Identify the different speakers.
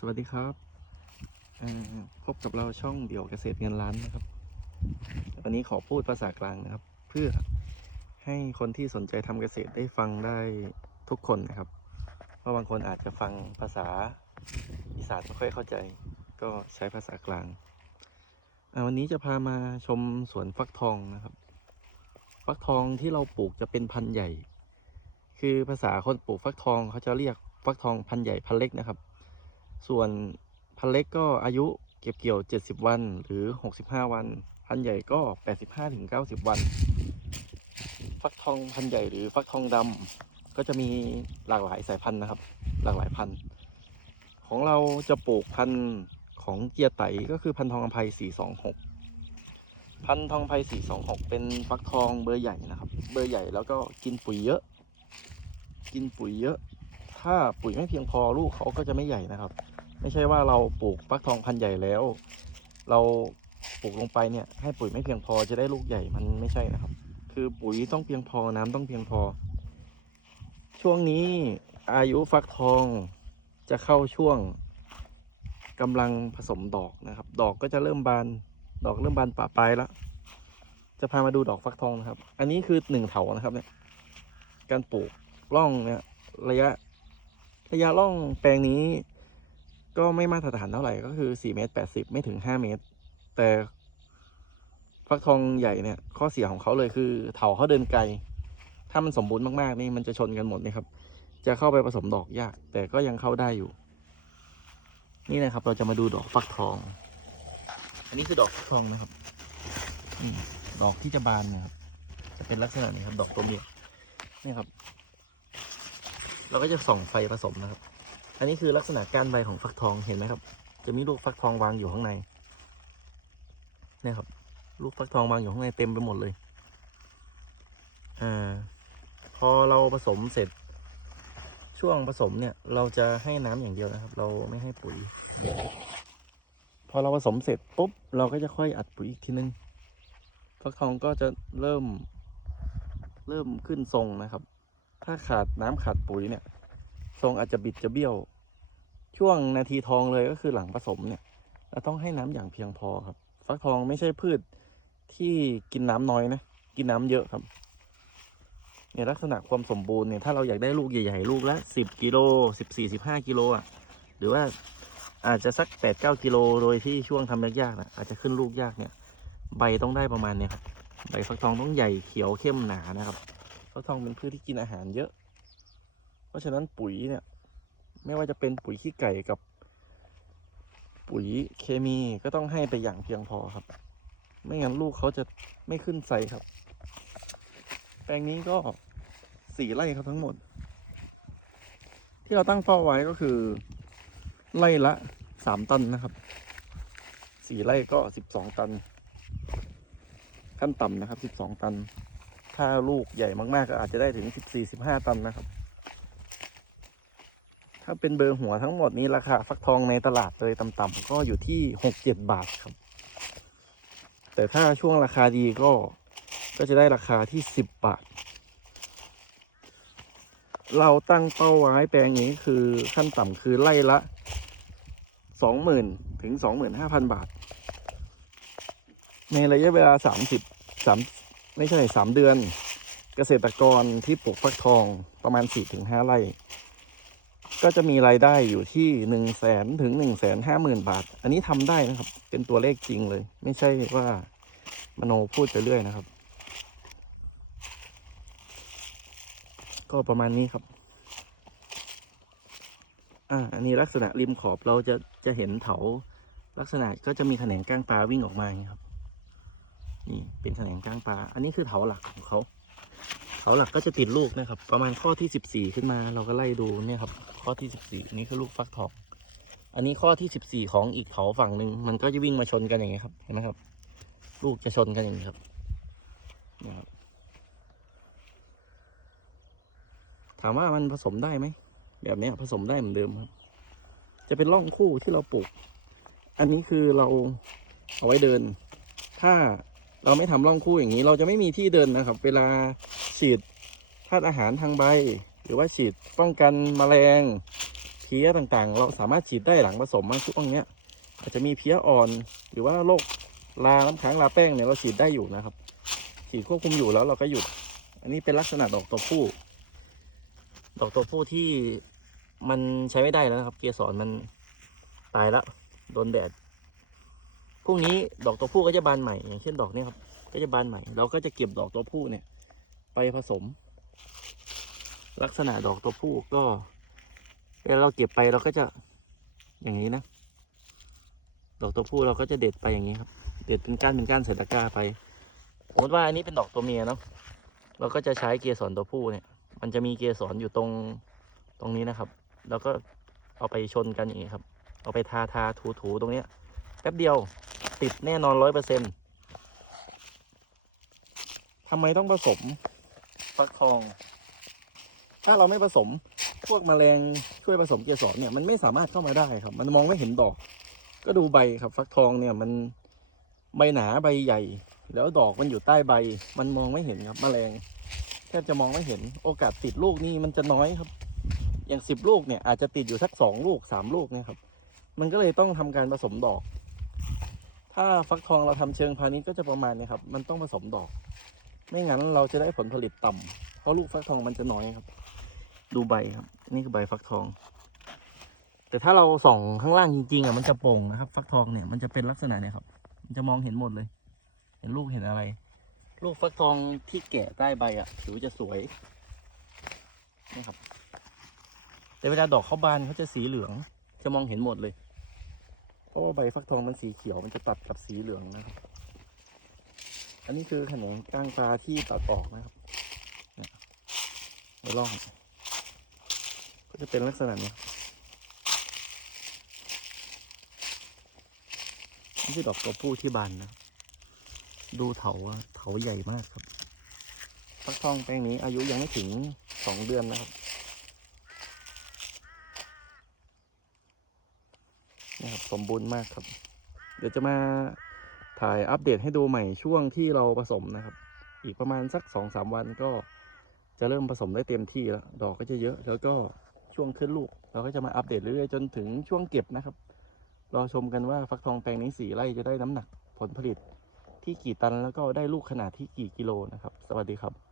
Speaker 1: สวัสดีครับพบกับเราช่องเดี่ยวเกษตรเงินล้านนะครับ วันนี้ขอพูดภาษากลางนะครับ เพื่อให้คนที่สนใจทำเกษตรได้ฟังได้ทุกคนนะครับ เพราะบางคนอาจจะฟังภาษาอีสานไม่ค่อยเข้าใจ ก็ใช้ภาษากลาง วันนี้จะพามาชมสวนฟักทองนะครับ ฟักทองที่เราปลูกจะเป็นพันธุ์ใหญ่ คือภาษาคนปลูกฟักทองเขาจะเรียกฟักทองพันธุ์ใหญ่พันธุ์เล็กนะครับ ส่วนพันเล็กก็อายุเก็บเกี่ยว 70 วันหรือ 65 วัน พันใหญ่ก็ 85ถึง90 วัน ฟักทองพันใหญ่หรือฟักทองดำก็จะมีหลากหลายสายพันธุ์นะครับ หลากหลายพันธุ์ ของเราจะปลูกพันธุ์ของเกียร์ไตก็คือพันธุ์ทองอภัย 426 พันธุ์ทองอภัย 426 เป็นฟักทองเบอร์ใหญ่นะครับ เบอร์ใหญ่แล้วก็กินปุ๋ยเยอะ กินปุ๋ยเยอะ ถ้าปุ๋ยไม่เพียงพอลูกเขาก็จะไม่ใหญ่นะครับ ไม่ใช่ว่าเราปลูกฟักทองพันธุ์ใหญ่แล้ว เราปลูกลงไปเนี่ย ให้ปุ๋ยไม่เพียงพอจะได้ลูกใหญ่มันไม่ใช่นะครับ คือปุ๋ยต้องเพียงพอน้ำต้องเพียงพอ ช่วงนี้อายุฟักทองจะเข้าช่วงกำลังผสมดอกนะครับ ดอกก็จะเริ่มบาน ดอกเริ่มบานป่าปลายแล้วจะพามาดูดอกฟักทองนะครับ อันนี้คือหนึ่งเถานะครับเนี่ย การปลูกร่องเนี่ยระยะ ระยะร่องแปลงนี้ ก็ไม่มาตรฐานเท่าไหร่ก็คือ4เมตร80 ไม่ถึง 5 เมตร แต่ฟักทองใหญ่เนี่ยข้อเสียของเขาเลยคือเถาเขาเดินไกล ถ้ามันสมบูรณ์มากๆนี่มันจะชนกันหมดนะครับ จะเข้าไปผสมดอกยาก แต่ก็ยังเข้าได้อยู่ นี่นะครับ เราจะมาดูดอกฟักทอง อันนี้คือดอกฟักทองนะครับนี่ดอกที่จะบานนะครับ จะเป็นลักษณะนี้ครับ ดอกตัวเมียนี่ครับ เราก็จะส่องไฟผสมนะครับ อันนี้คือลักษณะก้านใบของฟักทองเห็นไหมครับ จะมีลูกฟักทองวางอยู่ข้างในนี่ครับ ลูกฟักทองวางอยู่ข้างในเต็มไปหมดเลย อ่า พอเราผสมเสร็จ ช่วงผสมเนี่ย เราจะให้น้ำอย่างเดียวนะครับ เราไม่ให้ปุ๋ย พอเราผสมเสร็จปุ๊บเราก็จะค่อยอัดปุ๋ยอีกทีนึงฟักทองก็จะเริ่ม เริ่มขึ้นทรงนะครับ ถ้าขาดน้ำขาดปุ๋ยเนี่ย ทรงอาจจะบิดจะเบี้ยว ช่วงนาทีทองเลยก็คือหลังผสมเนี่ย เราต้องให้น้ำอย่างเพียงพอครับ ฟักทองไม่ใช่พืชที่กินน้ำน้อยนะ กินน้ำเยอะครับในลักษณะความสมบูรณ์เนี่ยถ้าเราอยากได้ลูกใหญ่ๆลูกละสิบกิโลสิบสี่สิบห้ากิโลอะหรือว่าอาจจะสักแปดเก้ากิโลโดยที่ช่วงทำยากๆนะอาจจะขึ้นลูกยากเนี่ย ใบต้องได้ประมาณเนี้ยครับใบฟักทองต้องใหญ่เขียวเข้มหนานะครับฟักทองเป็นพืชที่กินอาหารเยอะ เพราะฉะนั้นปุ๋ยเนี่ย ไม่ว่าจะเป็นปุ๋ยขี้ไก่กับ ปุ๋ยเคมีก็ต้องให้ไปอย่างเพียงพอครับ ไม่งั้นลูกเขาจะไม่ขึ้นไซครับ แปลงนี้ก็สี่ไร่ครับทั้งหมด ที่เราตั้งเป้าไว้ก็คือ ไร่ละสามตันนะครับสี่ไร่ก็สิบสองตัน ขั้นต่ำนะครับสิบสองตัน ถ้าลูกใหญ่มาก ๆ ก็อาจจะได้ถึงสิบสี่สิบห้าตันนะครับ ถ้าเป็นเบอร์หัวทั้งหมดนี้ราคาฟักทองในตลาดเลยต่ำๆก็อยู่ที่หกเจ็ดบาทครับ แต่ถ้าช่วงราคาดีก็ก็จะได้ราคาที่สิบบาท เราตั้งเป้าไว้แปลงนี้คือขั้นต่ำคือไล่ละสองหมื่นถึงสองหมื่นห้าพันบาท ในระยะเวลาสามสิบสามไม่ใช่สามเดือน เกษตรกรที่ปลูกฟักทองประมาณสี่ถึงห้าไร่ ก็จะมีรายได้อยู่ที่หนึ่งแสนถึงหนึ่งแสนห้าหมื่นบาท อันนี้ทำได้นะครับ เป็นตัวเลขจริงเลย ไม่ใช่ว่ามโนพูดไปเรื่อยนะครับ ก็ประมาณนี้ครับ อ่า อันนี้ลักษณะริมขอบเราจะจะเห็นเถาลักษณะก็จะมีแขนงก้างปลาวิ่งออกมาอย่างนี้ครับ นี่เป็นแขนงก้างปลา อันนี้คือเถาหลักของเขา เถาหลักก็จะติดลูกนะครับ ประมาณข้อที่สิบสี่ขึ้นมาเราก็ไล่ดูเนี่ยครับ ข้อที่สิบสี่นี่คือลูกฟักทองอันนี้ข้อที่สิบสี่ของอีกเถาฝั่งหนึ่งมันก็จะวิ่งมาชนกันอย่างนี้ยครับเห็นไหมครับ ลูกจะชนกันอย่างนี้ครับนี่ครับถามว่ามันผสมได้ไหมแบบเนี้ยผสมได้เหมือนเดิมครับ จะเป็นร่องคู่ที่เราปลูก อันนี้คือเราเอาไว้เดิน ถ้าเราไม่ทำร่องคู่อย่างนี้ เราจะไม่มีที่เดินนะครับ เวลา ฉีดธาตุอาหารทางใบ หรือว่าฉีดป้องกันแมลงเพี้ยต่างๆ เราสามารถฉีดได้หลังผสมบาช่วงเนี้ยอาจจะมีเพี้ยอ่อน หรือว่าโรคลาน้ำค้างลาแป้งเนี่ยเราฉีดได้อยู่นะครับ ฉีดควบคุมอยู่แล้วเราก็หยุด อันนี้เป็นลักษณะดอกตัวผู้ ดอกตัวผู้ที่มันใช้ไม่ได้แล้วนะครับ เกสรมันตายแล้วโดนแดดพรุ่งนี้ดอกตัวผู้ก็จะบานใหม่อย่างเช่นดอกนี้ครับก็จะบานใหม่ เราก็จะเก็บดอกตัวผู้เนี่ย ไปผสม ลักษณะดอกตัวผู้ก็เวลาเราเก็บไปเราก็จะอย่างนี้นะ ดอกตัวผู้เราก็จะเด็ดไปอย่างนี้ครับ เด็ดเป็นก้านเป็นก้านใส่ตะกร้าไปสมมติว่าอันนี้เป็นดอกตัวเมียเนาะเราก็จะใช้เกสรตัวผู้เนี่ย มันจะมีเกสรอยู่ตรงตรงนี้นะครับ แล้วก็เอาไปชนกันอย่างนี้ครับ เอาไปทาทาถูถูตรงเนี้ยแป๊บเดียวติดแน่นอนร้อยเปอร์เซ็นต์ทำไมต้องผสม ฟักทอง ถ้าเราไม่ผสมพวกแมลงช่วยผสมเกสรเนี่ยมันไม่สามารถเข้ามาได้ครับ มันมองไม่เห็นดอก ก็ดูใบครับฟักทองเนี่ยมันใบหนาใบใหญ่ แล้วดอกมันอยู่ใต้ใบ มันมองไม่เห็นครับแมลงแทบจะมองไม่เห็นโอกาสติดลูกนี่มันจะน้อยครับ อย่างสิบลูกเนี่ยอาจจะติดอยู่สักสองลูกสามลูกนี่ยครับ มันก็เลยต้องทำการผสมดอก ถ้าฟักทองเราทำเชิงพาณิชย์ก็จะประมาณนี้ครับ มันต้องผสมดอก ไม่งั้นเราจะได้ผลผลิตต่ำเพราะลูกฟักทองมันจะน้อยครับ ดูใบครับ นี่คือใบฟักทอง แต่ถ้าเราส่องข้างล่างจริงๆอะมันจะโป่งนะครับ ฟักทองเนี่ยมันจะเป็นลักษณะเนี่ยครับ มันจะมองเห็นหมดเลย เห็นลูกเห็นอะไร ลูกฟักทองที่แก่ใต้ใบอะผิวจะสวยนี่ครับ แต่เวลาดอกเขาบานเขาจะสีเหลือง จะมองเห็นหมดเลย เพราะว่าใบฟักทองมันสีเขียวมันจะตัดกับสีเหลืองนะครับ อันนี้คือแขนงกลางปลาที่ตัดออกนะครับเนี่ยร่อง ก็จะเป็นลักษณะนี้นี่คือดอกตัวผู้ที่บานนะ ดูเถาเถาใหญ่มากครับฟักทองแปลงนี้อายุยังไม่ถึงสองเดือนนะครับนะครับ สมบูรณ์มากครับ เดี๋ยวจะมา ถ่ายอัปเดตให้ดูใหม่ช่วงที่เราผสมนะครับ อีกประมาณสักสองสามวันก็จะเริ่มผสมได้เต็มที่แล้ว ดอกก็จะเยอะ แล้วก็ช่วงขึ้นลูก เราก็จะมาอัปเดตเรื่อยๆจนถึงช่วงเก็บนะครับ รอชมกันว่าฟักทองแปลงนี้สี่ไร่จะได้น้ำหนักผลผลิตที่กี่ตันแล้วก็ได้ลูกขนาดที่กี่กิโลนะครับ สวัสดีครับ